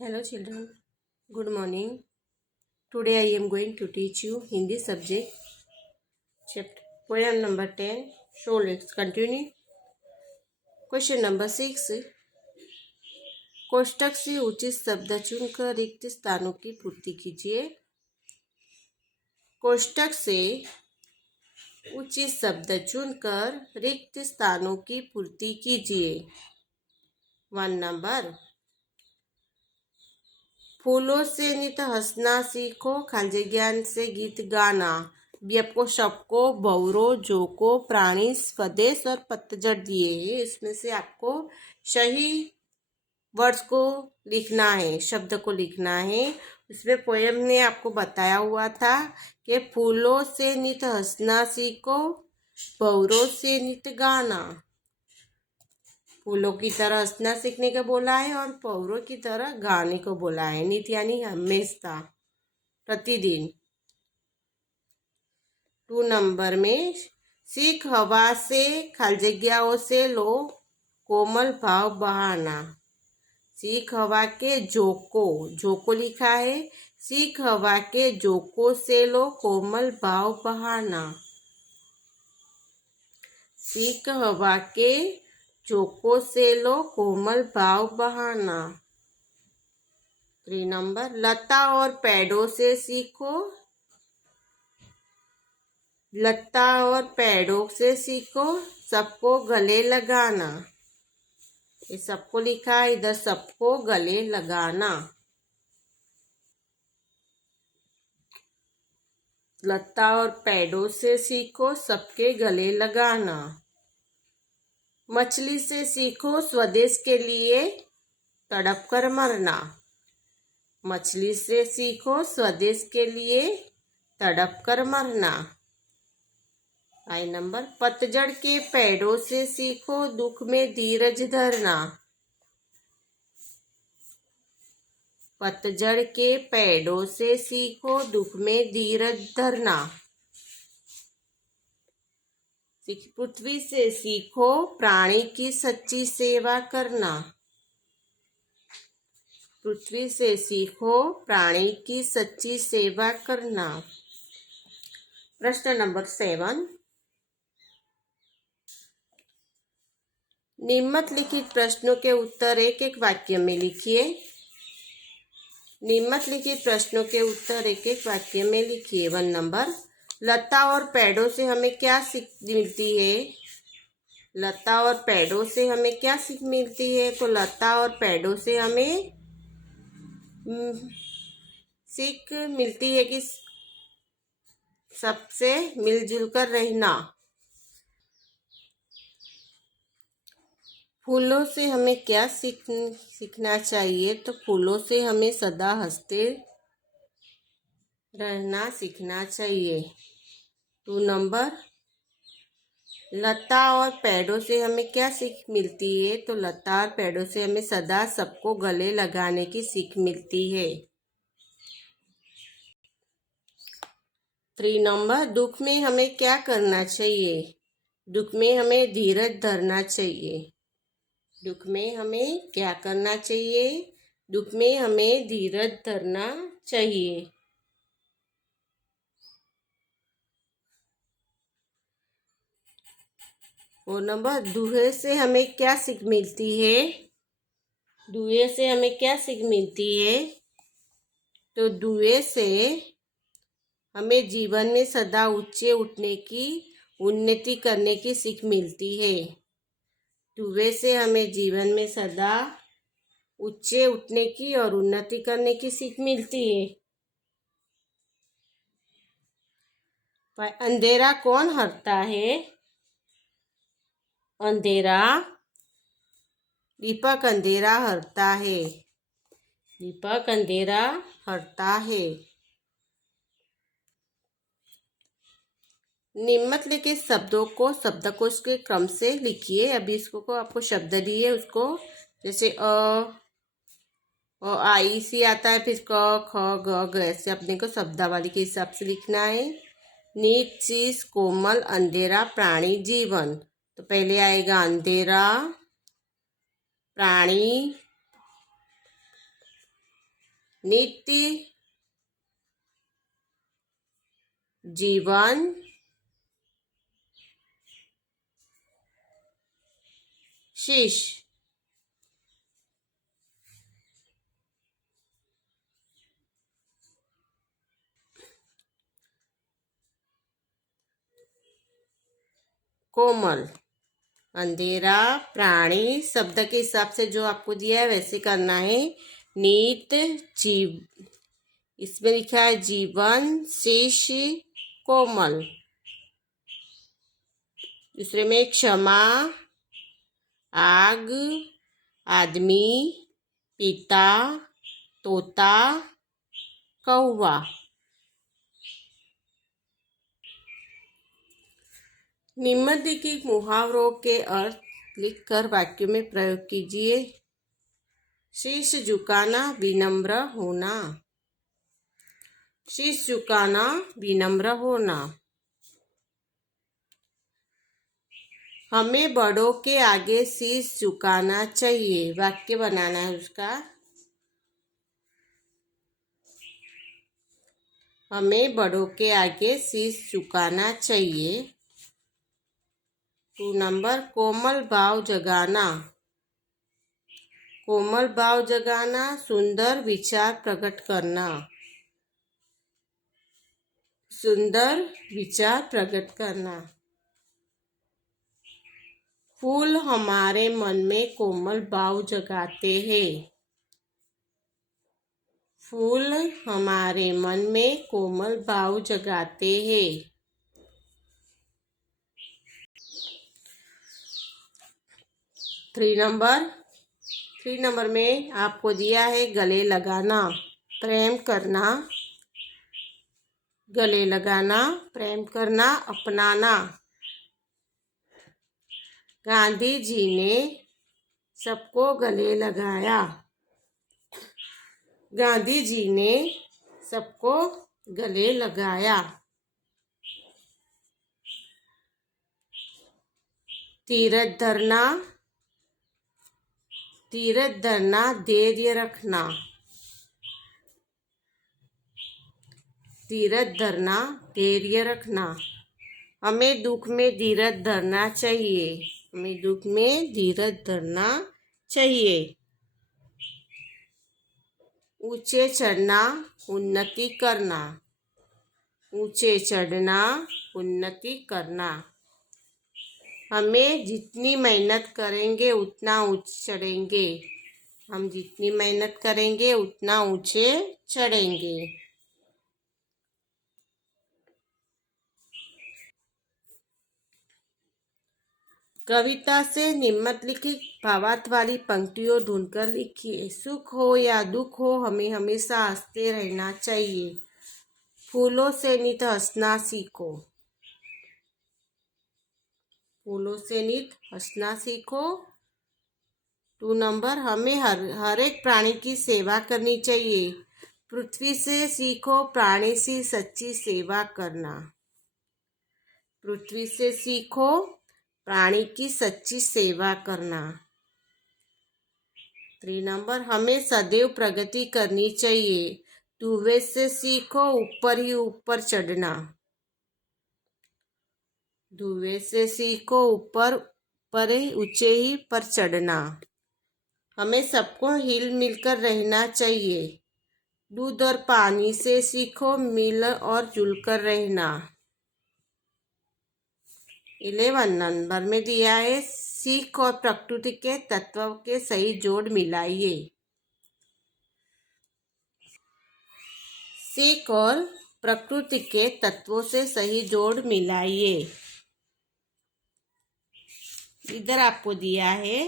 Hello children, good morning. Today I am going to teach you Hindi subject, chapter poem number 10. So let's continue. Question number 6. कोष्टक से उचित शब्द चुनकर रिक्त स्थानों की पूर्ति कीजिए। कोष्टक से उचित शब्द चुनकर रिक्त स्थानों की पूर्ति कीजिए। 1 नंबर, फूलों से नित हंसना सीखो, खाली ज्ञान से गीत गाना। भी आपको सबको, बौरो, जोको, प्राणी, स्वदेश और पतझड़ दिए हैं। इसमें से आपको सही वर्ड्स को लिखना है, शब्द को लिखना है। उसमें पोएम ने आपको बताया हुआ था कि फूलों से नित हंसना सीखो, बौरों से नित गाना। फूलों की तरह हंसना सीखने को बोला है और पौरों की तरह गाने को बोला है। नित यानी हमेशा, प्रतिदिन। 2 नंबर में, सीख हवा से, खाली जगहों से लो कोमल भाव बहाना। सीख हवा के जोको लिखा है। सीख हवा के जोको से लो कोमल भाव बहाना। सीख हवा के जोको से लो कोमल भाव बहाना। 3 नंबर, लता और पेड़ों से सीखो। लता और पेड़ों से सीखो सबको गले लगाना। ये सबको लिखा है इधर, सबको गले लगाना। लता और पेड़ों से सीखो सबके गले लगाना। मछली से सीखो स्वदेश के लिए तड़प कर मरना। मछली से सीखो स्वदेश के लिए तड़प कर मरना। 5 नंबर, पतझड़ के पेड़ों से सीखो दुख में धीरज धरना। पतझड़ के पेड़ों से सीखो दुख में धीरज धरना। पृथ्वी से सीखो प्राणी की सच्ची सेवा करना। पृथ्वी से सीखो प्राणी की सच्ची सेवा करना। प्रश्न नंबर 7, निम्नलिखित प्रश्नों के उत्तर एक एक वाक्य में लिखिए। निम्नलिखित प्रश्नों के उत्तर एक एक वाक्य में लिखिए। 1 नंबर, लता और पेड़ों से हमें क्या सीख मिलती है? लता और पेड़ों से हमें क्या सीख मिलती है? तो लता और पेड़ों से हमें सीख मिलती है कि सबसे मिलजुल कर रहना। फूलों से हमें क्या सीखना चाहिए? तो फूलों से हमें सदा हंसते रहना सीखना चाहिए। 2 नंबर, लता और पेड़ों से हमें क्या सीख मिलती है? तो लता और पेड़ों से हमें सदा सबको गले लगाने की सीख मिलती है। 3 नंबर, दुख में हमें क्या करना चाहिए? दुख में हमें धीरज धरना चाहिए। दुख में हमें क्या करना चाहिए? दुख में हमें धीरज धरना चाहिए। 4 नंबर, दूहे से हमें क्या सीख मिलती है? दूहे से हमें क्या सीख मिलती है? तो दूहे से हमें जीवन में सदा ऊंचे उठने की, उन्नति करने की सीख मिलती है। दूहे से हमें जीवन में सदा ऊंचे उठने की और उन्नति करने की सीख मिलती है। अंधेरा कौन हरता है? अंधेरा दीपक अंधेरा हरता है। दीपक अंधेरा हरता है। निम्नलिखित शब्दों को शब्दकोश के क्रम से लिखिए। अभी इसको आपको शब्द दिए, उसको जैसे आई सी आता है, फिर क ख ग घ ऐसे अपने को शब्दावली के हिसाब से लिखना है। नीच, चीज, कोमल, अंधेरा, प्राणी, जीवन। तो पहले आएगा अंधेरा, प्राणी, नित्य जीवन शीश कोमल अंधेरा प्राणी शब्द के हिसाब से जो आपको दिया है वैसे करना है। नीत जीव इसमें लिखा है जीवन शेष कोमल। दूसरे में क्षमा आग आदमी पिता तोता कौवा। निम्नलिखित मुहावरों के अर्थ लिखकर वाक्य में प्रयोग कीजिए। शीश झुकाना विनम्र होना। शीश झुकाना विनम्र होना। हमें बड़ों के आगे शीश झुकाना चाहिए। वाक्य बनाना है उसका। हमें बड़ों के आगे शीश झुकाना चाहिए। 2 नंबर कोमल भाव जगाना। कोमल भाव जगाना सुंदर विचार प्रकट करना। सुंदर विचार प्रकट करना। फूल हमारे मन में कोमल भाव जगाते हैं। फूल हमारे मन में कोमल भाव जगाते हैं। 3 नंबर में आपको दिया है गले लगाना प्रेम करना। गले लगाना प्रेम करना अपनाना। गांधी जी ने सबको गले लगाया। गांधी जी ने सबको गले लगाया। धीरज धरना। धीरज धरना धैर्य रखना। धीरज धरना धैर्य रखना। हमें दुख में धीरज धरना चाहिए। हमें दुख में धीरज धरना चाहिए। ऊंचे चढ़ना उन्नति करना। ऊंचे चढ़ना उन्नति करना। हमें जितनी मेहनत करेंगे उतना ऊंचे चढ़ेंगे। हम जितनी मेहनत करेंगे उतना ऊंचे चढ़ेंगे। कविता से निम्नलिखित भावार्थ वाली पंक्तियों ढूंढकर लिखिए। सुख हो या दुख हो हमें हमेशा हंसते रहना चाहिए। फूलों से नित हंसना सीखो। फूलों से नित हंसना सीखो। 2 नंबर हमें हर एक प्राणी की सेवा करनी चाहिए। पृथ्वी से सीखो प्राणी से सच्ची सेवा करना। पृथ्वी से सीखो प्राणी की सच्ची सेवा करना। 3 नंबर हमें सदैव प्रगति करनी चाहिए। धुएं से सीखो ऊपर ही ऊपर चढ़ना। धुएं से सीखो ऊपर पर ऊंचे ही पर चढ़ना। हमें सबको हिल मिलकर रहना चाहिए। दूध और पानी से सीखो मिल और जुलकर रहना। 11 नंबर में दिया है सीख और प्रकृति के तत्वों के सही जोड़ मिलाइए। सीख और प्रकृति के तत्वों से सही जोड़ मिलाइए। इधर आपको दिया है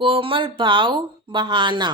कोमल भाव बहाना।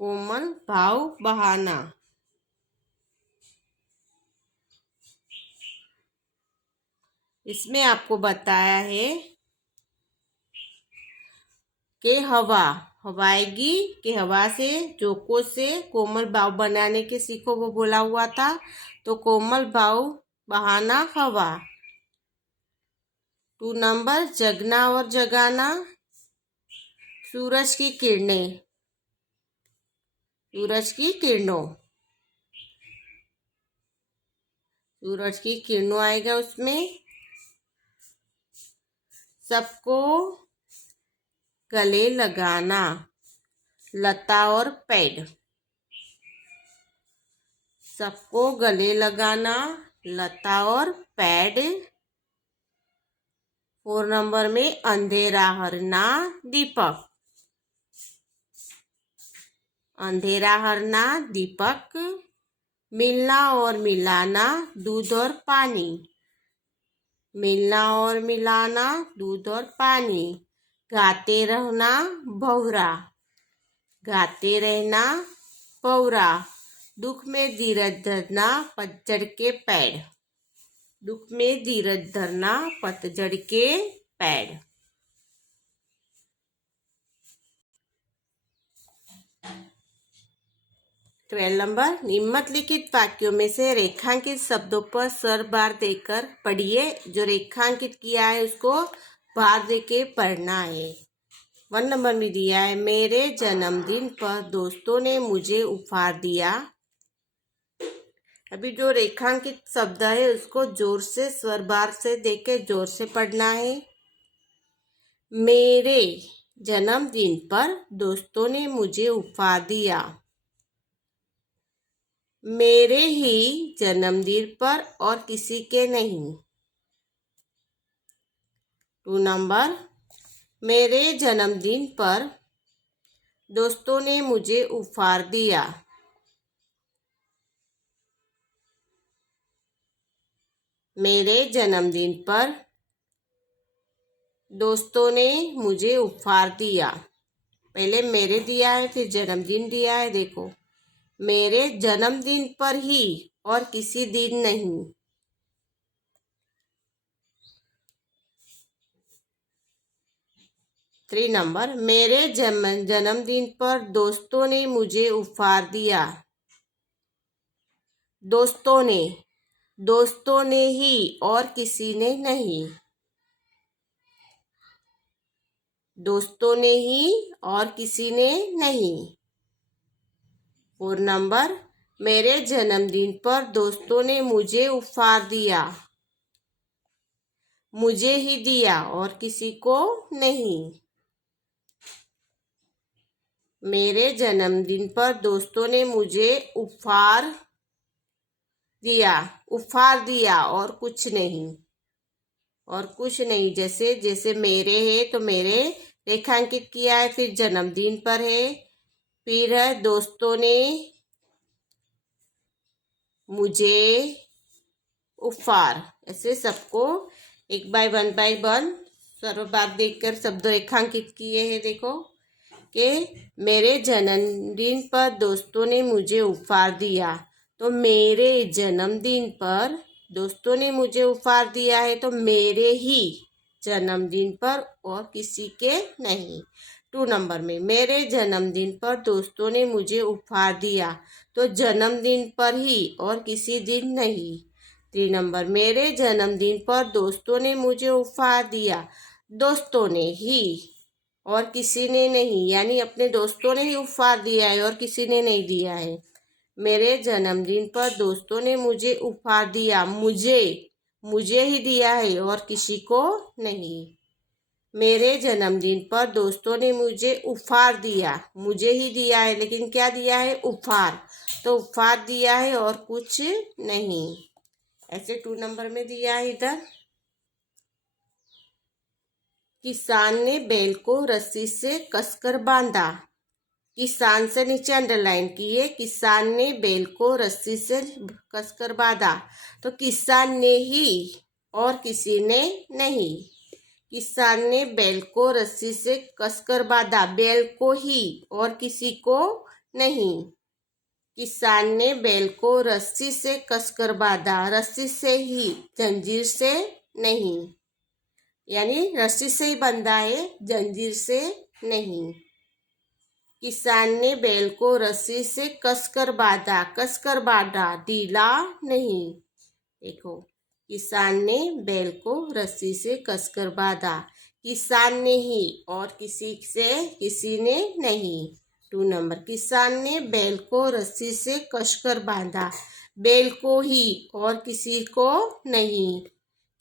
कोमल भाव बहाना। इसमें आपको बताया है कि हवाएगी कि हवा से जोकों से कोमल भाव बनाने के सीखो वो बोला हुआ था। तो कोमल भाव बहाना हवा। 2 नंबर जगना और जगाना। सूरज की किरणें, सूरज की किरणों, सूरज की किरणों आएगा उसमें। सबको गले लगाना, लता और पेड़, सबको गले लगाना, लता और पेड़। 4 नंबर में अंधेरा हरना दीपक, अंधेरा हरना दीपक। मिलना और मिलाना दूध और पानी, मिलना और मिलाना दूध और पानी। गाते रहना भौरा, गाते रहना भौरा। दुख में धीरज धरना पतझड़ के पेड़, दुख में धीरज धरना पतझड़ के पेड़। ट्वेल्व नंबर, निम्नलिखित वाक्यों में से रेखांकित शब्दों पर स्वर बार देकर पढ़िए। जो रेखांकित किया है उसको बार देके पढ़ना है। 1 नंबर में दिया है, मेरे जन्मदिन पर दोस्तों ने मुझे उपहार दिया। अभी जो रेखांकित शब्द है उसको जोर से स्वर बार से देके जोर से पढ़ना है। मेरे जन्मदिन पर दोस्तों ने मुझे उपहार दिया, मेरे ही जन्मदिन पर और किसी के नहीं। 2 नंबर, मेरे जन्मदिन पर दोस्तों ने मुझे उपहार दिया, मेरे जन्मदिन पर दोस्तों ने मुझे उपहार दिया। पहले मेरे दिया है फिर जन्मदिन दिया है। देखो, मेरे जन्मदिन पर ही और किसी दिन नहीं। 3 नंबर, मेरे जन्मदिन पर दोस्तों ने मुझे उपहार दिया, दोस्तों ने, दोस्तों ने ही और किसी ने नहीं। दोस्तों ने ही और किसी ने नहीं। 4 नंबर, मेरे जन्मदिन पर दोस्तों ने मुझे उपहार दिया, मुझे ही दिया और किसी को नहीं। मेरे जन्मदिन पर दोस्तों ने मुझे उपहार दिया और कुछ नहीं, और कुछ नहीं। जैसे जैसे मेरे है तो मेरे रेखांकित किया है, फिर जन्मदिन पर है, फिर है दोस्तों ने मुझे उपहार। ऐसे सबको 1 बाय 1 सर्व बार देखकर शब्द रेखांकित किए हैं। देखो कि मेरे जन्मदिन पर दोस्तों ने मुझे उपहार दिया, तो मेरे जन्मदिन पर दोस्तों ने मुझे उपहार दिया है तो मेरे ही जन्मदिन पर और किसी के नहीं। 2 नंबर में, मेरे जन्मदिन पर दोस्तों ने मुझे उपहार दिया, तो जन्मदिन पर ही और किसी दिन नहीं। 3 नंबर, मेरे जन्मदिन पर दोस्तों ने मुझे उपहार दिया, दोस्तों ने ही और किसी ने नहीं, यानी अपने दोस्तों ने ही उपहार दिया है और किसी ने नहीं दिया है। मेरे जन्मदिन पर दोस्तों ने मुझे उपहार दिया, मुझे ही दिया है और किसी को नहीं। मेरे जन्मदिन पर दोस्तों ने मुझे उपहार दिया, मुझे ही दिया है लेकिन क्या दिया है? उपहार। तो उपहार दिया है और कुछ नहीं। ऐसे 2 नंबर में दिया है इधर। किसान ने बैल को रस्सी से कसकर बांधा। किसान से नीचे अंडरलाइन किए, किसान ने बैल को रस्सी से कसकर बांधा, तो किसान ने ही और किसी ने नहीं। किसान ने बैल को रस्सी से कसकर बांधा, बैल को ही और किसी को नहीं। किसान ने बैल को रस्सी से कसकर बांधा, रस्सी से ही, जंजीर से नहीं, यानी रस्सी से ही बंधा है, जंजीर से नहीं। किसान ने बैल को रस्सी से कसकर बांधा, ढीला नहीं। देखो, किसान ने बैल को रस्सी से कसकर बांधा, किसान ने ही और किसी से किसी ने नहीं। 2 नंबर, किसान ने बैल को रस्सी से कसकर बांधा, बैल को ही और किसी को नहीं।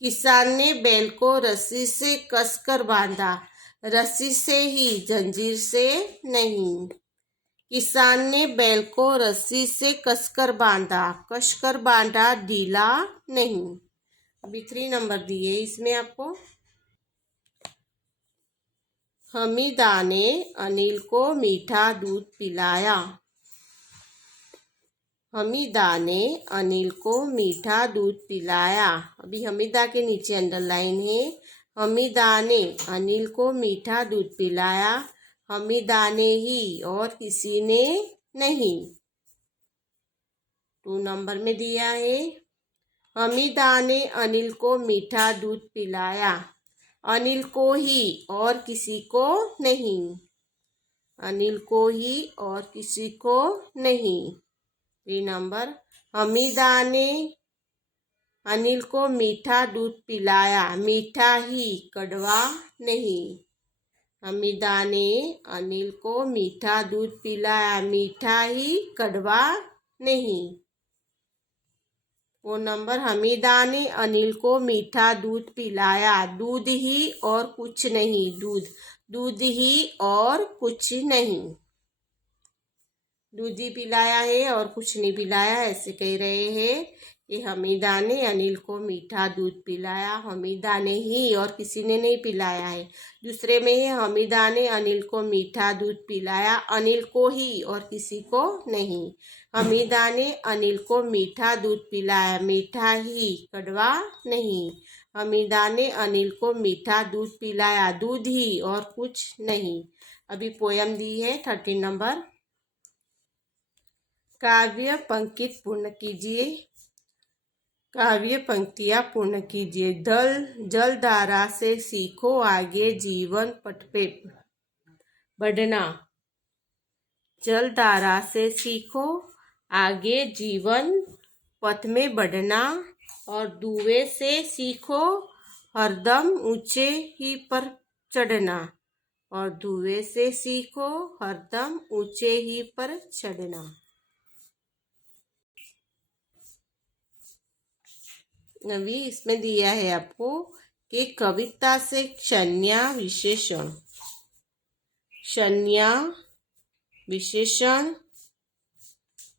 किसान ने बैल को रस्सी से कसकर बांधा, रस्सी से ही, जंजीर से नहीं। किसान ने बैल को रस्सी से कसकर बांधा, ढीला नहीं। अभी 3 नंबर दिए इसमें आपको। हमीदा ने अनिल को मीठा दूध पिलाया। हमीदा ने अनिल को मीठा दूध पिलाया। अभी हमीदा के नीचे अंडरलाइन है। हमीदा ने अनिल को मीठा दूध पिलाया, हमीदा ने ही और किसी ने नहीं। 2 नंबर में दिया है। हमीदा ने अनिल को मीठा दूध पिलाया, अनिल को ही और किसी को नहीं। अनिल को ही और किसी को नहीं। 3 नंबर, हमीदा ने अनिल को मीठा दूध पिलाया, मीठा ही, कड़वा नहीं। हमीदा ने अनिल को मीठा दूध पिलाया, मीठा ही, कड़वा नहीं। 4 नंबर, हमीदा ने अनिल को मीठा दूध पिलाया, दूध ही और कुछ नहीं। दूध ही और कुछ नहीं। दूध ही पिलाया है और कुछ नहीं पिलाया, ऐसे कह रहे हैं कि हमीदा ने अनिल को मीठा दूध पिलाया, हमीदा ने ही और किसी ने नहीं पिलाया है। दूसरे में है, हमीदा ने अनिल को मीठा दूध पिलाया, अनिल को ही और किसी को नहीं। हमीदा ने अनिल को मीठा दूध पिलाया, मीठा ही, कड़वा नहीं। हमीदा ने अनिल को मीठा दूध पिलाया, दूध ही और कुछ नहीं। अभी पोयम दी है 13 नंबर। काव्य पंक्ति पूर्ण कीजिए। काव्य पंक्तियां पूर्ण कीजिए। जलधारा से सीखो आगे जीवन पथ पे बढ़ना। जलधारा से सीखो आगे जीवन पथ में बढ़ना, और धुएं से सीखो हरदम ऊंचे ही पर चढ़ना। और धुएं से सीखो हरदम ऊंचे ही पर चढ़ना। अभी इसमें दिया है आपको कि कविता से संज्ञा विशेषण, संज्ञा विशेषण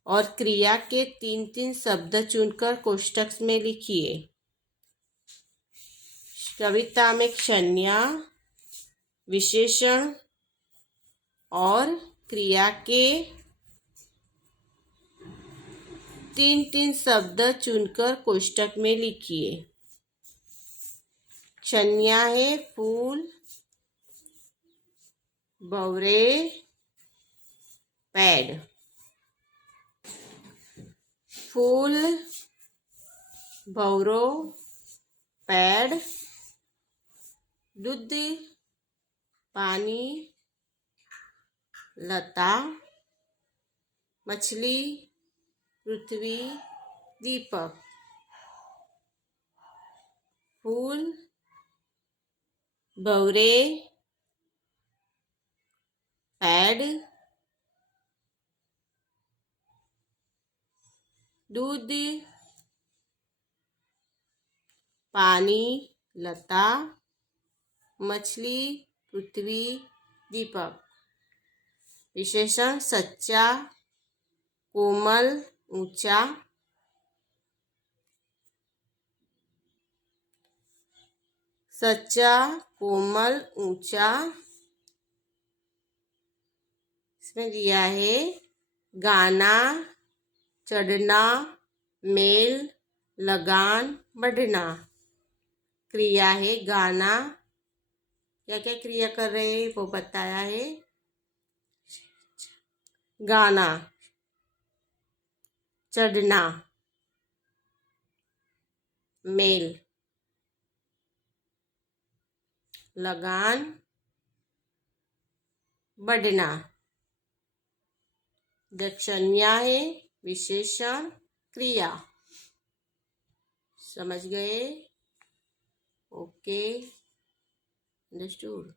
और क्रिया के 3-3 शब्द चुनकर कोष्ठक में लिखिए। कविता में संज्ञा विशेषण और क्रिया के 3-3 शब्द चुनकर कोष्ठक में लिखिए। संज्ञा है फूल, भंवरे, पेड़। फूल, भंवरों, पेड़, दूध, पानी, लता, मछली, पृथ्वी, दीपक। फूल, भंवरे, पेड़, दूध, पानी, लता, मछली, पृथ्वी, दीपक। विशेषण सच्चा, कोमल, ऊंचा। सच्चा, कोमल, ऊंचा। इसमें दिया है गाना, चढ़ना, मेल, लगान, बढ़ना। क्रिया है गाना। क्या क्या क्रिया कर रहे हैं वो बताया है। गाना, चढ़ना, मेल, लगान, बढ़ना। संज्ञा है विशेषण, क्रिया। समझ गए? ओके। अंडरस्टूड।